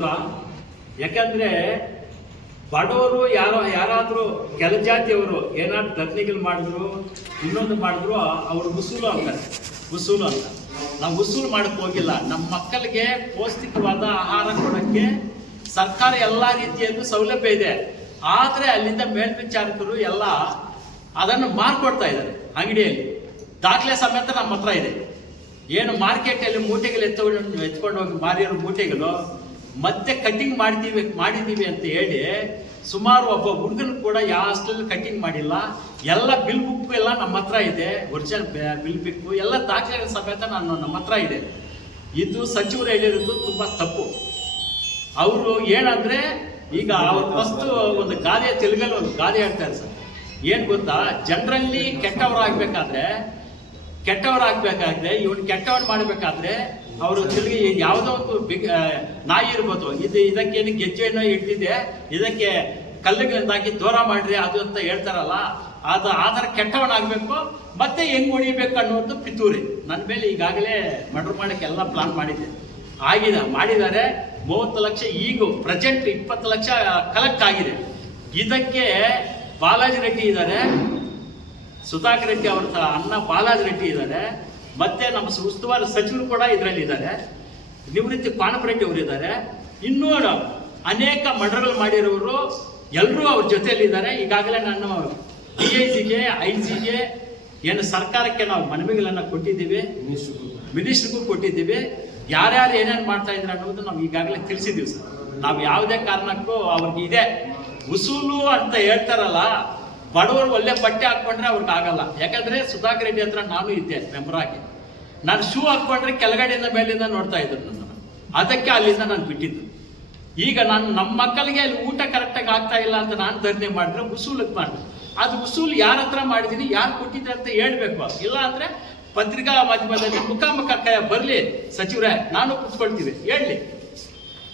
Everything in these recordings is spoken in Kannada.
ದೂರ. ಯಾಕಂದ್ರೆ ಬಡವರು ಯಾರಾದರೂ ಕೆಲ ಜಾತಿಯವರು ಏನಾದ್ರು ಧರಣಿಗಳು ಮಾಡಿದ್ರು, ಇನ್ನೊಂದು ಮಾಡಿದ್ರು, ಅವರು ಉಸೂಲು ಅಂತಾರೆ. ಉಸೂಲು ಅಂತ ನಾವು ಉಸೂಲು ಮಾಡಕ್ಕೆ ಹೋಗಿಲ್ಲ. ನಮ್ಮ ಮಕ್ಕಳಿಗೆ ಪೌಷ್ಟಿಕವಾದ ಆಹಾರ ಕೊಡೋಕ್ಕೆ ಸರ್ಕಾರ ಎಲ್ಲ ರೀತಿಯಲ್ಲೂ ಸೌಲಭ್ಯ ಇದೆ. ಆದರೆ ಅಲ್ಲಿಂದ ಮೇಲ್ವಿಚಾರಕರು ಎಲ್ಲ ಅದನ್ನು ಮಾರ್ಕೊಡ್ತಾ ಇದ್ದಾರೆ ಅಂಗಡಿಯಲ್ಲಿ. ದಾಖಲೆ ಸಮೇತ ನಮ್ಮ ಹತ್ರ ಇದೆ. ಏನು ಮಾರ್ಕೆಟಲ್ಲಿ ಮೂಟೆಗಳು ಎತ್ಕೊಂಡು ಹೋಗಿ ಮಾರಿರೋ ಮೂಟೆಗಳು ಮತ್ತೆ ಕಟಿಂಗ್ ಮಾಡಿದ್ದೀವಿ ಅಂತ ಹೇಳಿ ಸುಮಾರು ಒಬ್ಬ ಹುಡುಗನ ಕೂಡ ಯಾವ ಅಷ್ಟಲ್ಲಿ ಕಟಿಂಗ್ ಮಾಡಿಲ್ಲ. ಎಲ್ಲ ಬಿಲ್ ಬುಕ್ ಎಲ್ಲ ನಮ್ಮ ಹತ್ರ ಇದೆ. ಒರಿಜಿನಲ್ ಬಿಲ್ ಬುಕ್ ಎಲ್ಲ ದಾಖಲೆ ಸಮೇತ ನಮ್ಮ ಹತ್ರ ಇದೆ. ಇದು ಸಚಿವರು ಹೇಳಿರೋದು ತುಂಬ ತಪ್ಪು. ಅವರು ಏನಂದ್ರೆ ಈಗ ಅವ್ರು ಫಸ್ಟ್ ಒಂದು ಗಾದೆ, ತೆಲುಗಲ್ಲಿ ಒಂದು ಗಾದೆ ಹೇಳ್ತಾರೆ ಸರ್. ಏನು ಗೊತ್ತಾ, ಜನರಲ್ಲಿ ಕೆಟ್ಟವರಾಗಬೇಕಾದ್ರೆ ಇವನು ಕೆಟ್ಟವನು ಮಾಡಬೇಕಾದ್ರೆ ಅವರು ತಿರುಗಿ ಯಾವುದೋ ಒಂದು ನಾಯಿ ಇರ್ಬೋದು, ಇದಕ್ಕೇನು ಗೆಜ್ಜೆನೋ ಇಟ್ಟಿದೆ, ಇದಕ್ಕೆ ಕಲ್ಲುಗಳಿಂದ ಹಾಕಿ ದೂರ ಮಾಡ್ರಿ ಅದು ಅಂತ ಹೇಳ್ತಾರಲ್ಲ, ಆ ಥರ ಕೆಟ್ಟವನಾಗಬೇಕು. ಮತ್ತೆ ಹೆಂಗ್ ಹೊಡಿಬೇಕು ಅನ್ನೋದು ಪಿತೂರಿ. ನನ್ನ ಮೇಲೆ ಈಗಾಗಲೇ ಮರ್ಡರ್ ಮಾಡೋಕ್ಕೆ ಎಲ್ಲ ಪ್ಲಾನ್ ಮಾಡಿದ್ದಾರೆ. 30 ಲಕ್ಷ ಈಗ ಪ್ರೆಸೆಂಟ್ 20 ಲಕ್ಷ ಕಲೆಕ್ಟ್ ಆಗಿದೆ. ಇದಕ್ಕೆ ಬಾಲಾಜಿ ರೆಡ್ಡಿ ಇದ್ದಾರೆ, ಸುಧಾಕರ್ ರೆಡ್ಡಿ ಅವ್ರ ಅಣ್ಣ ಬಾಲಾಜಿ ರೆಡ್ಡಿ ಇದ್ದಾರೆ, ಮತ್ತೆ ನಮ್ಮ ಉಸ್ತುವಾರಿ ಸಚಿವರು ಕೂಡ ಇದರಲ್ಲಿ ಇದ್ದಾರೆ, ನಿವೃತ್ತಿ ಪಾನಪರೆಡ್ಡಿ ಅವರು ಇದ್ದಾರೆ, ಇನ್ನೂ ಅನೇಕ ಮರ್ಡರ್ಗಳು ಮಾಡಿರೋರು ಎಲ್ಲರೂ ಅವ್ರ ಜೊತೆಯಲ್ಲಿ ಇದ್ದಾರೆ. ಈಗಾಗಲೇ ನಾನು DIGಗೆ IG ಏನು ಸರ್ಕಾರಕ್ಕೆ ನಾವು ಮನವಿಗಳನ್ನು ಕೊಟ್ಟಿದ್ದೀವಿ, ಮಿನಿಸ್ಟ್ರಿಗೂ ಕೊಟ್ಟಿದ್ದೀವಿ. ಯಾರ್ಯಾರು ಏನೇನು ಮಾಡ್ತಾ ಇದ್ರು ಅನ್ನೋದು ನಾವು ಈಗಾಗಲೇ ತಿಳಿಸಿದ್ದೀವಿ ಸರ್. ನಾವು ಯಾವುದೇ ಕಾರಣಕ್ಕೂ ಅವ್ರಿಗೆ ಇದೆ ಉಸೂಲು ಅಂತ ಹೇಳ್ತಾರಲ್ಲ, ಬಡವರು ಒಳ್ಳೆ ಬಟ್ಟೆ ಹಾಕ್ಕೊಂಡ್ರೆ ಅವ್ರಿಗೆ ಆಗಲ್ಲ. ಯಾಕಂದ್ರೆ ಸುಧಾಕರ್ ರೆಡ್ಡಿ ಹತ್ರ ನಾನು ಇದ್ದೆ ಮೆಂಬರ್ ಆಗಿ. ನಾನು ಶೂ ಹಾಕ್ಕೊಂಡ್ರೆ ಕೆಳಗಡೆಯಿಂದ ಮೇಲಿಂದ ನೋಡ್ತಾ ಇದ್ರು ನನ್ನ. ಅದಕ್ಕೆ ಅಲ್ಲಿಂದ ನಾನು ಬಿಟ್ಟಿದ್ದು. ಈಗ ನಮ್ಮ ಮಕ್ಕಳಿಗೆ ಅಲ್ಲಿ ಊಟ ಕರೆಕ್ಟಾಗಿ ಆಗ್ತಾ ಇಲ್ಲ ಅಂತ ನಾನು ಧರಣಿ ಮಾಡಿದ್ರೆ ಉಸೂಲಕ್ಕೆ ಮಾಡಿದೆ. ಅದು ಉಸೂಲು ಯಾರ ಹತ್ರ ಮಾಡಿದೀನಿ, ಯಾರು ಕೊಟ್ಟಿದ್ದೆ ಅಂತ ಹೇಳ್ಬೇಕು. ಇಲ್ಲ ಅಂದ್ರೆ ಪತ್ರಿಕಾ ಮಾಧ್ಯಮದಲ್ಲಿ ಮುಖಾಮುಖ ಬರಲಿ ಸಚಿವರೇ, ನಾನು ಕೂತ್ಕೊಳ್ತೀವಿ, ಹೇಳಿ.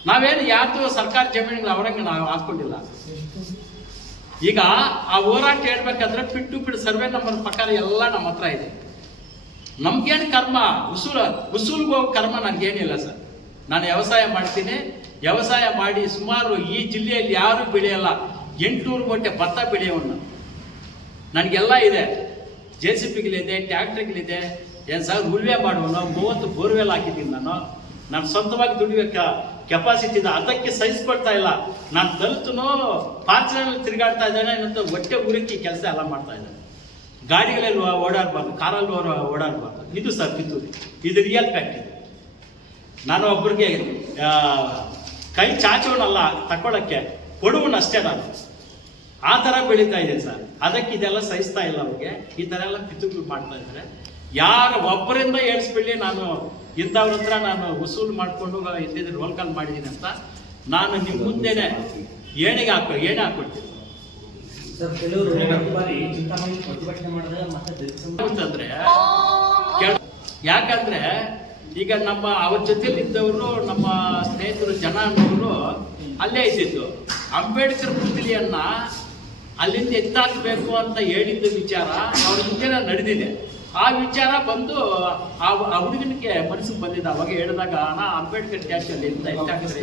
ನಾವೇನು ಯಾರ್ದು ಸರ್ಕಾರ ಜಮೀನುಗಳು ಅವರಂಗೆ ನಾವು ಹಾಕೊಂಡಿಲ್ಲ. ಈಗ ಆ ಹೋರಾಟ ಹೇಳ್ಬೇಕಾದ್ರೆ ಪಿಟ್ಟು ಸರ್ವೆ ನಂಬರ್ ಪ್ರಕಾರ ಎಲ್ಲ ನಮ್ಮ ಹತ್ರ ಇದೆ. ನಮ್ಗೇನು ಕರ್ಮ, ಉಸೂಲ್ಗೆ ಹೋಗೋ ಕರ್ಮ ನನಗೇನಿಲ್ಲ ಸರ್. ನಾನು ವ್ಯವಸಾಯ ಮಾಡ್ತೀನಿ. ವ್ಯವಸಾಯ ಮಾಡಿ ಸುಮಾರು ಈ ಜಿಲ್ಲೆಯಲ್ಲಿ ಯಾರು ಬೆಳೆಯಲ್ಲ 800 ಮೂಟೆ ಭತ್ತ ಬೆಳೆಯೋಣ. ನನಗೆಲ್ಲ ಇದೆ. JCBಗಳಿದೆ, ಟ್ಯಾಕ್ಟ್ರಿಗಳಿದೆ. ಏನು ಸರ್ ಉಳ್ವೆ ಮಾಡುವನು, 30 ಬೋರ್ವೆಲ್ ಹಾಕಿದ್ದೀನಿ. ನಾನು ಸ್ವಂತವಾಗಿ ದುಡಿಯೋ ಕೆಪಾಸಿಟಿ ಇದೆ. ಅದಕ್ಕೆ ಸಹಿಸ್ಕೊಳ್ತಾ ಇಲ್ಲ. ನಾನು ಕಲಿತನೋ ಪಾರ್ಚನಲ್ಲಿ ತಿರುಗಾಡ್ತಾ ಇದ್ದಾನೆ ಅನ್ನೋ ಹೊಟ್ಟೆ ಉರಿಕಿ ಕೆಲಸ ಎಲ್ಲ ಮಾಡ್ತಾ ಇದ್ದಾನೆ. ಗಾಡಿಗಳಲ್ಲಿ ಓಡಾಡಬಾರ್ದು, ಕಾರಲ್ಲಿ ಓಡಾಡಬಾರ್ದು. ಇದು ಸರ್ ಪಿತೂರಿ, ಇದು ರಿಯಲ್ ಫ್ಯಾಕ್ಟ್. ಇದೆ. ನಾನು ಒಬ್ಬರಿಗೆ ಕೈ ಚಾಚುವನಲ್ಲ ತಗೊಳಕ್ಕೆ, ಕೊಡುವನಷ್ಟೇ ನಾನು. ಆ ಥರ ಬೆಳೀತಾ ಇದೆ ಸರ್. ಅದಕ್ಕೆ ಇದೆಲ್ಲ ಸಹಿಸ್ತಾ ಇಲ್ಲ ಅವ್ರಿಗೆ. ಈ ಥರ ಎಲ್ಲ ಪಿತೂರಿ ಮಾಡ್ತಾ ಇದ್ದಾರೆ. ಯಾರು ಒಬ್ಬರಿಂದ ಹೇಳಿಸ್ಬಿಡಿ ನಾನು ಇಂಥವ್ರ ಹತ್ರ ನಾನು ವಸೂಲು ಮಾಡಿಕೊಂಡು ಇಲ್ಲಿದ್ರೆ ರೋಲ್ ಕಾಲ್ ಮಾಡಿದ್ದೀನಿ ಅಂತ ನಾನು ನಿಮ್ಮ ಮುಂದೆನೆ ಏಣೆ ಹಾಕ್ಕೊಡ್ತೀನಿ. ಅಂತಂದ್ರೆ ಯಾಕಂದ್ರೆ ಈಗ ಅವ್ರ ಜೊತೆಲಿ ಇದ್ದವರು, ನಮ್ಮ ಸ್ನೇಹಿತರು ಜನ ಅನ್ನೋರು ಅಲ್ಲೇ ಇದ್ದಿದ್ದು. ಅಂಬೇಡ್ಕರ್ ಪುತ್ಲಿಯನ್ನ ಅಲ್ಲಿಂದ ಎತ್ತಾಕಬೇಕು ಅಂತ ಹೇಳಿದ್ದ ವಿಚಾರ ಅವ್ರ ಮುಂದೆ ನಡೆದಿದೆ. ಆ ವಿಚಾರ ಬಂದು ಆ ಹುಡುಗನಿಗೆ ಮನಸ್ಸಿಗೆ ಬಂದಿದೆ. ಅವಾಗ ಹೇಳಿದಾಗ ಅಂಬೇಡ್ಕರ್ ಕ್ಯಾಶ್ ಅಲ್ಲಿ ಎತ್ತಾಕಿದ್ರೆ